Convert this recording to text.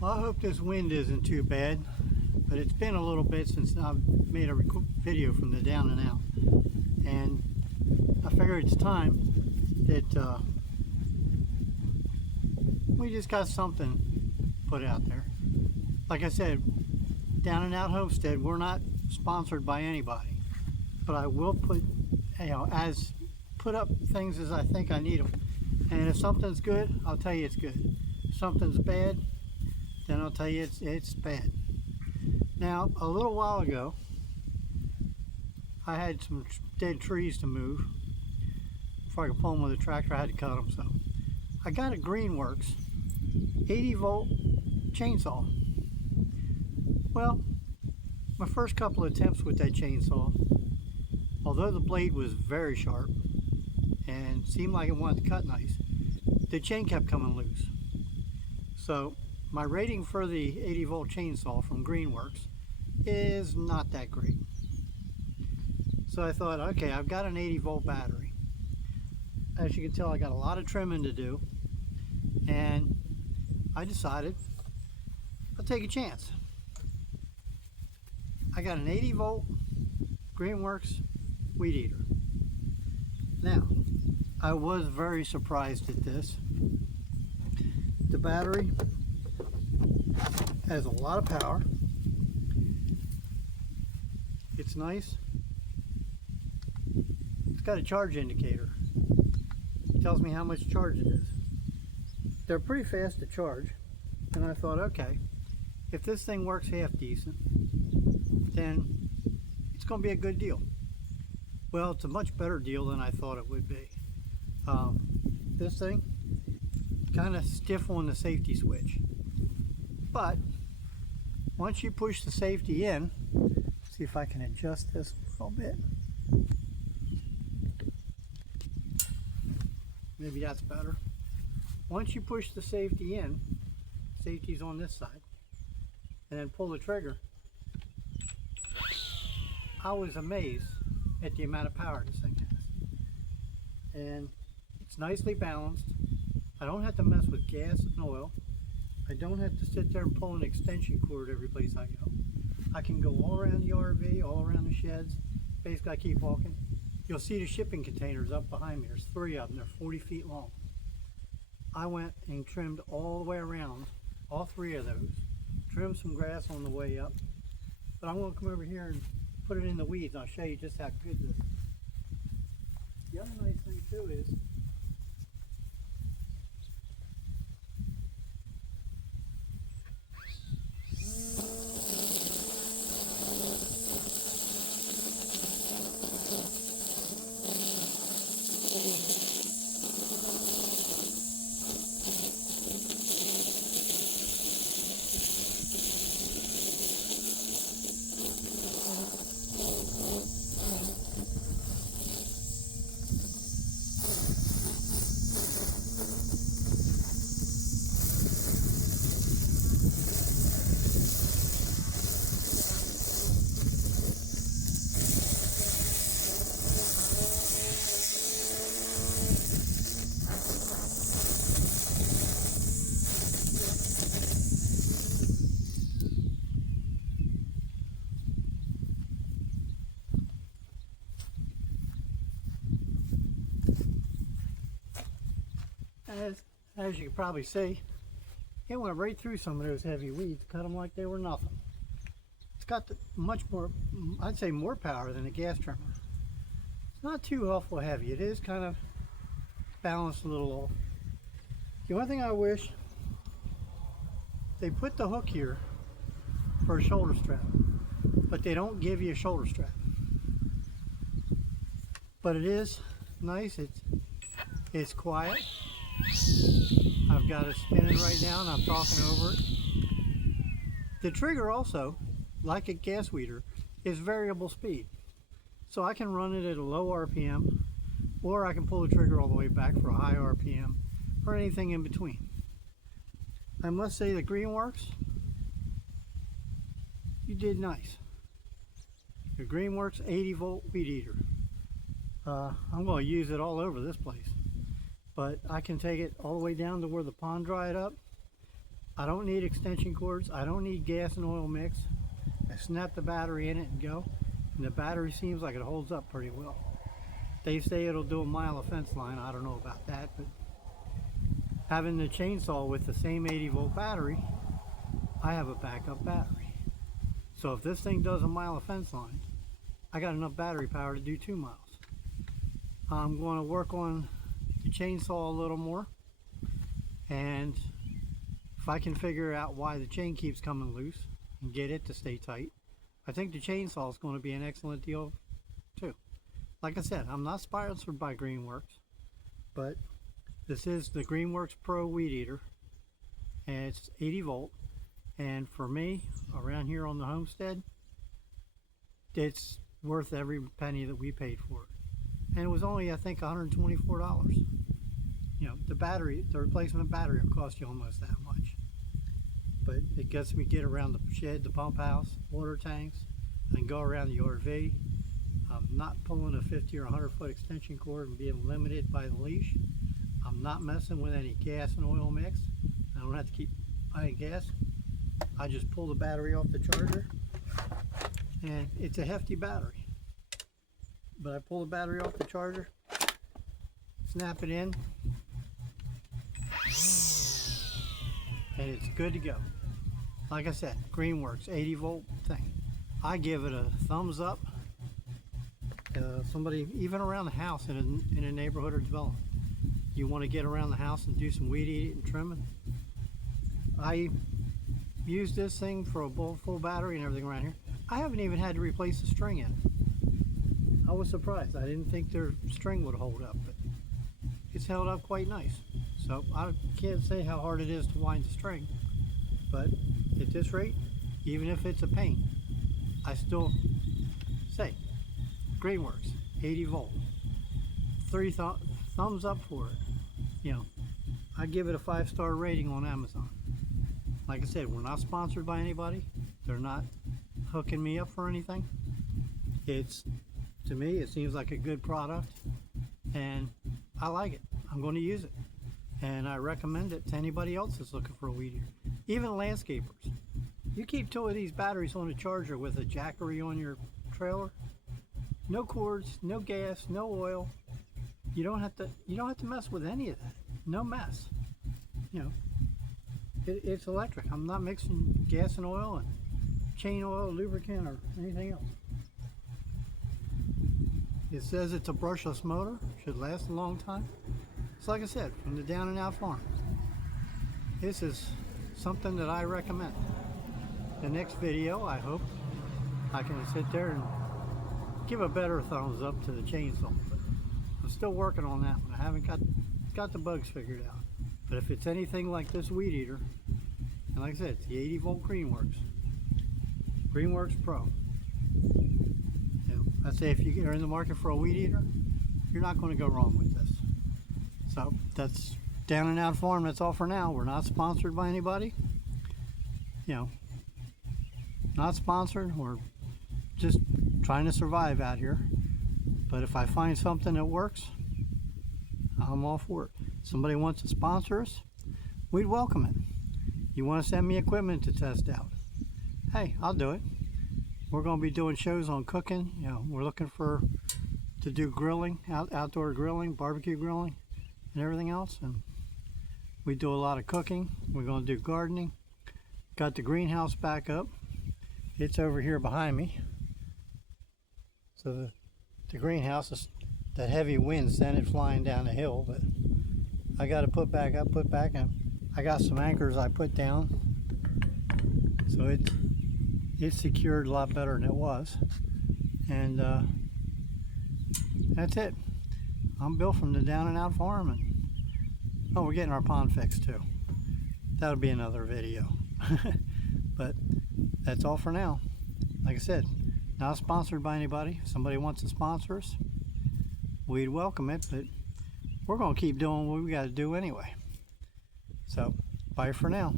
Well, I hope this wind isn't too bad, but it's been a little bit since I've made a video from the down and out, and I figured it's time that we just got something put out there. Like I said, Down and Out Homestead, we're not sponsored by anybody, but I will put, put up things as I think I need them. And if something's good, I'll tell you it's good. If something's bad, then I'll tell you it's bad. Now, a little while ago, I had some dead trees to move. Before I could pull them with a tractor, I had to cut them. So I got a greenworks 80-volt chainsaw. Well, my first couple of attempts with that chainsaw, although the blade was very sharp and seemed like it wanted to cut nice, the chain kept coming loose. So my rating for the 80-volt chainsaw from greenworks is not that great. So I thought, okay, I've got an 80-volt battery. As you can tell, I got a lot of trimming to do, and I decided I'll take a chance. I got an 80-volt greenworks weed eater. Now, I was very surprised at this. The battery has a lot of power. It's nice. It's got a charge indicator. It tells me how much charge it is. They're pretty fast to charge, and I thought, okay, if this thing works half decent, then it's going to be a good deal. Well, it's a much better deal than I thought it would be. This thing, kind of stiff on the safety switch, but once you push the safety in, see if I can adjust this a little bit. Maybe that's better. Once you push the safety in, safety's on this side, and then pull the trigger, I was amazed at the amount of power this thing has. And it's nicely balanced. I don't have to mess with gas and oil. I don't have to sit there and pull an extension cord every place I go. I can go all around the RV, all around the sheds. Basically, I keep walking. You'll see the shipping containers up behind me. There's 3 of them. They're 40 feet long. I went and trimmed all the way around, all 3 of those. Trimmed some grass on the way up. But I'm going to come over here and put it in the weeds. I'll show you just how good this is. The other nice thing too is as you can probably see, it went right through some of those heavy weeds, cut them like they were nothing. It's got much more, I'd say more power than a gas trimmer. It's not too awful heavy. It is kind of balanced a little off. The only thing I wish, they put the hook here for a shoulder strap, but they don't give you a shoulder strap. But it is nice. It's quiet. I've got it spinning right now and I'm talking over it. The trigger also, like a gas weeder, is variable speed. So I can run it at a low RPM, or I can pull the trigger all the way back for a high RPM, or anything in between. I must say the greenworks, you did nice. The greenworks 80-volt weed eater. I'm going to use it all over this place. But I can take it all the way down to where the pond dried up, I don't need extension cords. I don't need gas and oil mix. I snap the battery in it and go. And the battery seems like it holds up pretty well. They say it'll do a mile of fence line. I don't know about that, but having the chainsaw with the same 80-volt battery, I have a backup battery. So if this thing does a mile of fence line, I got enough battery power to do 2 miles. I'm going to work on the chainsaw a little more, and if I can figure out why the chain keeps coming loose and get it to stay tight, I think the chainsaw is going to be an excellent deal too. Like I said, I'm not sponsored by Greenworks, but this is the Greenworks Pro Weed Eater, and it's 80 volt. And for me, around here on the homestead, it's worth every penny that we paid for it. And it was only, I think, $124. You know, the replacement battery will cost you almost that much. But it gets me get around the shed, the pump house, water tanks, and go around the RV. I'm not pulling a 50 or 100 foot extension cord and being limited by the leash. I'm not messing with any gas and oil mix. I don't have to keep buying gas. I just pull the battery off the charger, and it's a hefty battery. But I pull the battery off the charger, snap it in, and it's good to go. Like I said, Greenworks 80 volt thing. I give it a thumbs up. Somebody, even around the house in a neighborhood or development, you want to get around the house and do some weed eating and trimming. I use this thing for a full battery and everything around here. I haven't even had to replace the string in it. I was surprised. I didn't think their string would hold up, but it's held up quite nice. So I can't say how hard it is to wind the string, but at this rate, even if it's a pain, I still say Greenworks 80 volt, 3 thumbs up for it. You know, I give it a 5-star rating on Amazon. Like I said, we're not sponsored by anybody. They're not hooking me up for anything. It's, to me, it seems like a good product, and I like it. I'm going to use it, and I recommend it to anybody else that's looking for a weed eater. Even landscapers. You keep 2 of these batteries on a charger with a jackery on your trailer. No cords, no gas, no oil. You don't have to mess with any of that. No mess. You know, it's electric. I'm not mixing gas and oil and chain oil, lubricant, or anything else. It says it's a brushless motor. Should last a long time. It's like I said, from the Down and Out Farm. This is something that I recommend. The next video, I hope I can sit there and give a better thumbs up to the chainsaw. But I'm still working on that one. I haven't got the bugs figured out. But if it's anything like this weed eater, and like I said, it's the 80 volt Greenworks Pro. You know, I say if you're in the market for a weed eater, you're not going to go wrong with this. So that's Down and Out Farm. That's all for now. We're not sponsored by anybody. You know, not sponsored. We're just trying to survive out here. But if I find something that works, I'm all for it. Somebody wants to sponsor us, we'd welcome it. You want to send me equipment to test out? Hey, I'll do it. We're going to be doing shows on cooking. You know, we're looking to do grilling, outdoor grilling, barbecue grilling, and everything else. And we do a lot of cooking. We're going to do gardening. Got the greenhouse back up. It's over here behind me. So the greenhouse is, that heavy wind sent it flying down the hill, but I got to put back, and I got some anchors I put down, so it's secured a lot better than it was. And that's it. I'm Bill from the Down and Out Farm, and oh, we're getting our pond fixed too. That'll be another video. But that's all for now. Like I said, not sponsored by anybody. If somebody wants to sponsor us, we'd welcome it, but we're going to keep doing what we got to do anyway. So, bye for now.